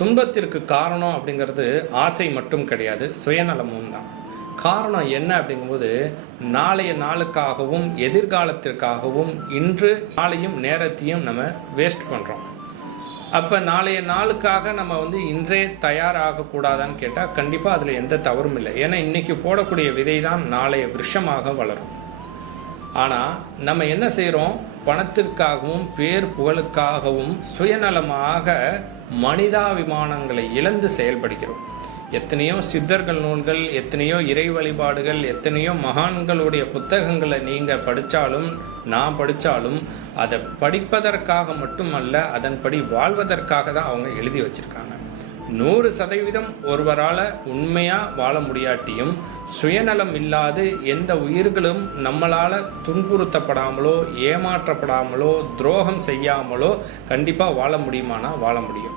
துன்பத்திற்கு காரணம் அப்படிங்கிறது ஆசை மட்டும் கிடையாது சுயநலமும் தான். காரணம் என்ன அப்படிங்கும்போது நாளைய நாளுக்காகவும் எதிர்காலத்திற்காகவும் இன்று நாளையும் நேரத்தையும் நம்ம வேஸ்ட் பண்ணுறோம் அப்போ நாளைய நாளுக்காக நம்ம வந்து இன்றே தயாராகக்கூடாதான்னு கேட்டால் கண்டிப்பாக அதில் எந்த தவறும் இல்லை. ஏன்னா இன்றைக்கி போடக்கூடிய விதை தான் நாளைய விருஷமாக வளரும். ஆனால் நம்ம என்ன செய்கிறோம் பணத்திற்காகவும் பேர் புகழுக்காகவும் சுயநலமாக மனிதாபிமானங்களை இழந்து செயல்படுகிறோம். எத்தனையோ சித்தர்கள் நூல்கள் எத்தனையோ இறை வழிபாடுகள் எத்தனையோ மகான்களுடைய புத்தகங்களை நீங்கள் படித்தாலும் நான் படித்தாலும் அதை படிப்பதற்காக மட்டுமல்ல அதன்படி வாழ்வதற்காக தான் அவங்க எழுதி வச்சுருக்காங்க. நூறு சதவீதம் ஒருவரால் உண்மையாக வாழ முடியாட்டியும் சுயநலம் இல்லாது எந்த உயிர்களும் நம்மளால் துன்புறுத்தப்படாமலோ ஏமாற்றப்படாமலோ துரோகம் செய்யாமலோ கண்டிப்பாக வாழ முடியுமானா வாழ முடியும்.